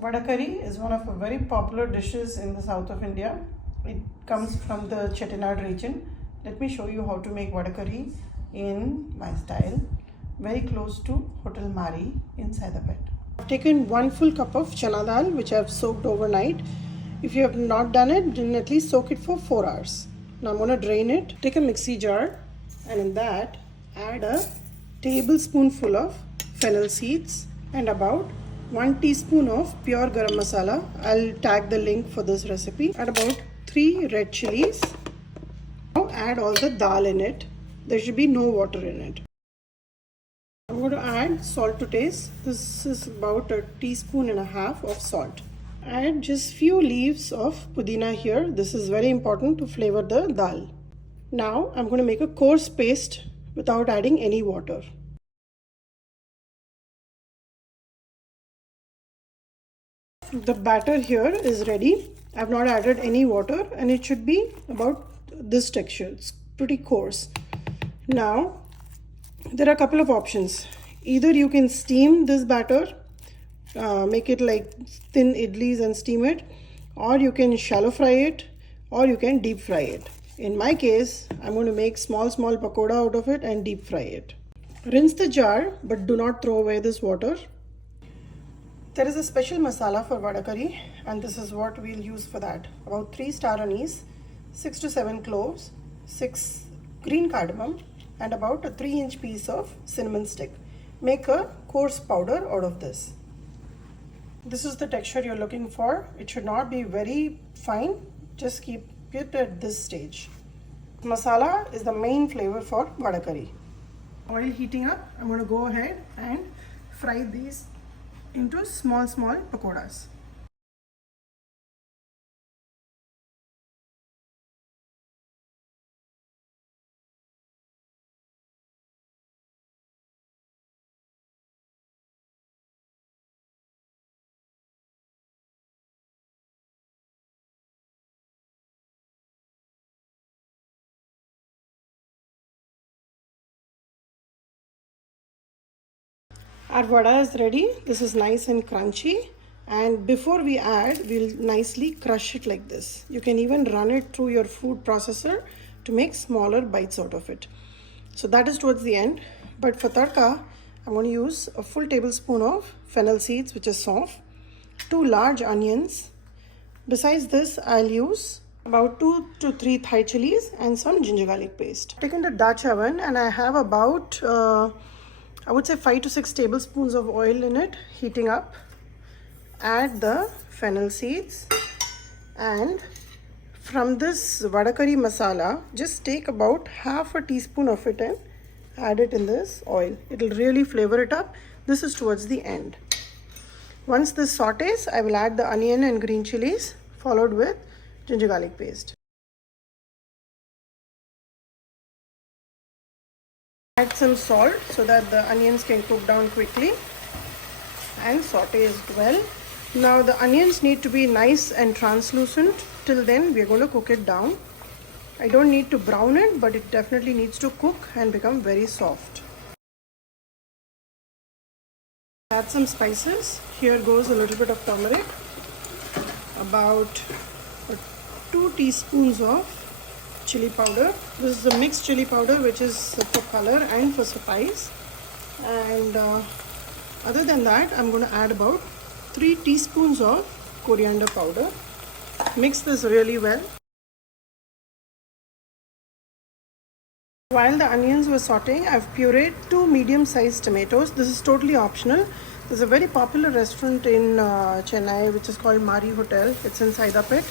Vada Curry is one of the very popular dishes in the south of India. It comes from the Chettinad region. Let me show you how to make Vada Curry in my style, very close to Hotel Mari in Hyderabad. I've taken 1 full cup of chana dal which I've soaked overnight. If you have not done it, then at least soak it for 4 hours. Now I'm going to drain it. Take a mixie jar and in that add a tablespoonful of fennel seeds and about 1 teaspoon of pure garam masala. I'll tag the link for this recipe. Add about 3 red chilies. Now add all the dal in it. There should be no water in it. I'm going to add salt to taste. This is about 1.5 teaspoons of salt. Add just few leaves of pudina here. This is very important to flavor the dal. Now I'm going to make a coarse paste without adding any water. The batter here is ready. I've not added any water and it should be about this texture. It's pretty coarse. Now there are a couple of options. Either you can steam this batter, make it like thin idlis and steam it, or you can shallow fry it, or you can deep fry it. In my case, I'm going to make small pakoda out of it and deep fry it. Rinse the jar, but do not throw away this water. There is a special masala for Vada Curry and this is what we'll use for that. About 3 star anise, 6 to 7 cloves, 6 green cardamom and about a 3-inch piece of cinnamon stick. Make a coarse powder out of this. This is the texture you're looking for. It should not be very fine, just keep it at this stage. Masala is the main flavor for Vada Curry. Oil heating up, I'm going to go ahead and fry these into small pakoras. Our vada is ready. This is nice and crunchy, and before we add, we'll nicely crush it like this. You can even run it through your food processor to make smaller bites out of it. So that is towards the end. But for tadka, I'm going to use a full tablespoon of fennel seeds, which is soft, 2 large onions. Besides this, I'll use about 2 to 3 Thai chilies and some ginger garlic paste. I've taken the Dutch oven and I have about I would say 5 to 6 tablespoons of oil in it, heating up. Add the fennel seeds and from this Vada Curry masala, just take about half a teaspoon of it and add it in this oil. It will really flavor it up. This is towards the end. Once this sautés, I will add the onion and green chilies followed with ginger garlic paste. Add some salt so that the onions can cook down quickly and saute it well. Now the onions need to be nice and translucent. Till then we are going to cook it down. I don't need to brown it, but it definitely needs to cook and become very soft. Add some spices. Here goes a little bit of turmeric, about 2 teaspoons of chili powder. This is a mixed chili powder which is for color and for spice, and other than that I'm going to add about 3 teaspoons of coriander powder. Mix this really well. While the onions were sauteing, I've pureed 2 medium-sized tomatoes. This is totally optional. There's a very popular restaurant in Chennai which is called Mari Hotel. It's in Hyderabad.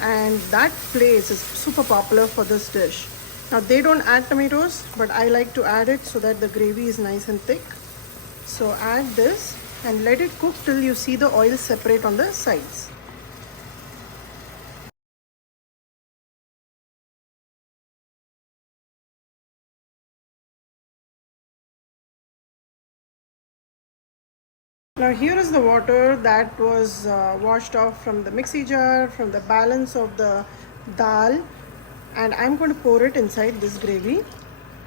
And that place is super popular for this dish. Now they don't add tomatoes, but I like to add it so that the gravy is nice and thick. So add this and let it cook till you see the oil separate on the sides. Now here is the water that was washed off from the mixie jar, from the balance of the dal, and I'm going to pour it inside this gravy,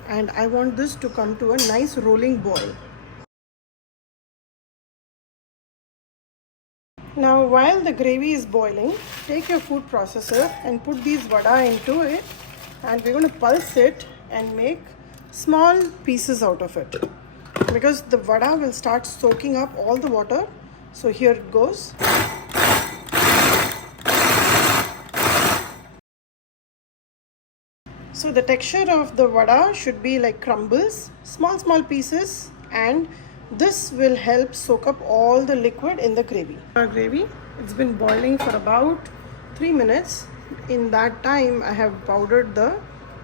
and I want this to come to a nice rolling boil. Now while the gravy is boiling, take your food processor and put these vada into it, and we're going to pulse it and make small pieces out of it, because the vada will start soaking up all the water. So here it goes. So the texture of the vada should be like crumbles, small pieces, and this will help soak up all the liquid in the gravy. Our gravy, it's been boiling for about 3 minutes. In that time I have powdered the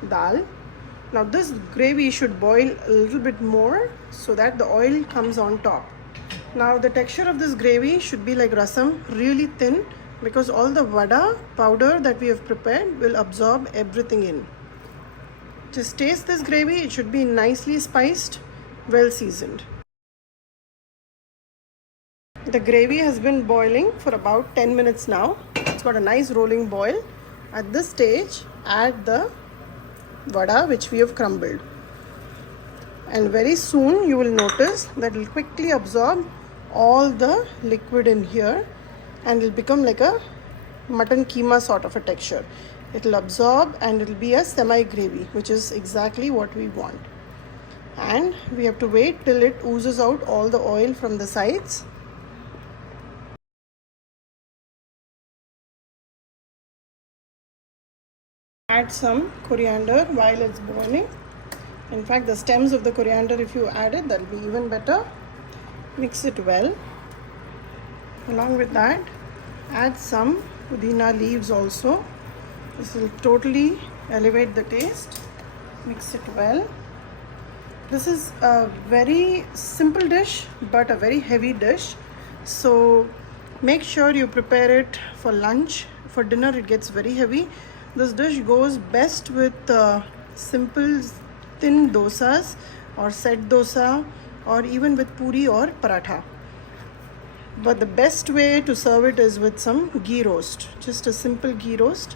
dal. Now this gravy should boil a little bit more so that the oil comes on top. Now the texture of this gravy should be like rasam, really thin, because all the vada powder that we have prepared will absorb everything in. Just taste this gravy. It should be nicely spiced, well seasoned. The gravy has been boiling for about 10 minutes now. It's got a nice rolling boil. At this stage, add the vada which we have crumbled. And very soon you will notice that it will quickly absorb all the liquid in here, and it will become like a mutton keema sort of a texture. It will absorb and it will be a semi gravy, which is exactly what we want. And we have to wait till it oozes out all the oil from the sides. Add some coriander while it's boiling. In fact, the stems of the coriander, if you add it, that will be even better. Mix it well. Along with that, add some pudina leaves also. This will totally elevate the taste. Mix it well. This is a very simple dish but a very heavy dish. So make sure you prepare it for lunch. For dinner it gets very heavy. This dish goes best with simple thin dosas or set dosa, or even with puri or paratha. But the best way to serve it is with some ghee roast. Just a simple ghee roast.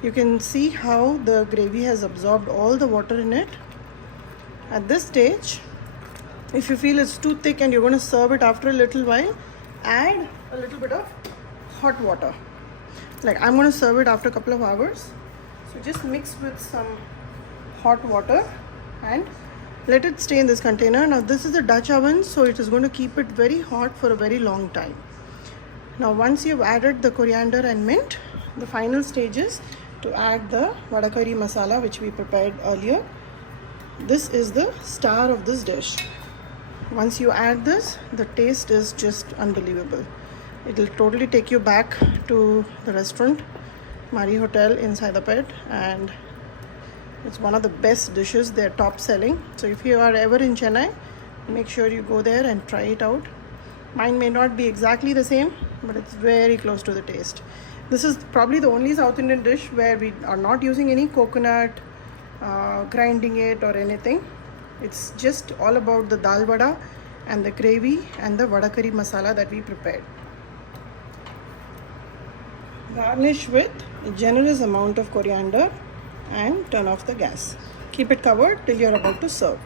You can see how the gravy has absorbed all the water in it. At this stage, if you feel it's too thick and you're going to serve it after a little while, add a little bit of hot water. Like I'm going to serve it after a couple of hours. So just mix with some hot water and let it stay in this container. Now this is a Dutch oven, so it is going to keep it very hot for a very long time. Now once you've added the coriander and mint, the final stage is to add the Vada Curry masala which we prepared earlier. This is the star of this dish. Once you add this, the taste is just unbelievable. It will totally take you back to the restaurant, Mari Hotel in Hyderabad, and it's one of the best dishes. They're top selling. So if you are ever in Chennai, make sure you go there and try it out. Mine may not be exactly the same, but it's very close to the taste. This is probably the only South Indian dish where we are not using any coconut, grinding it or anything. It's just all about the dal vada and the gravy and the Vada Curry masala that we prepared. Garnish with a generous amount of coriander and turn off the gas. Keep it covered till you're about to serve.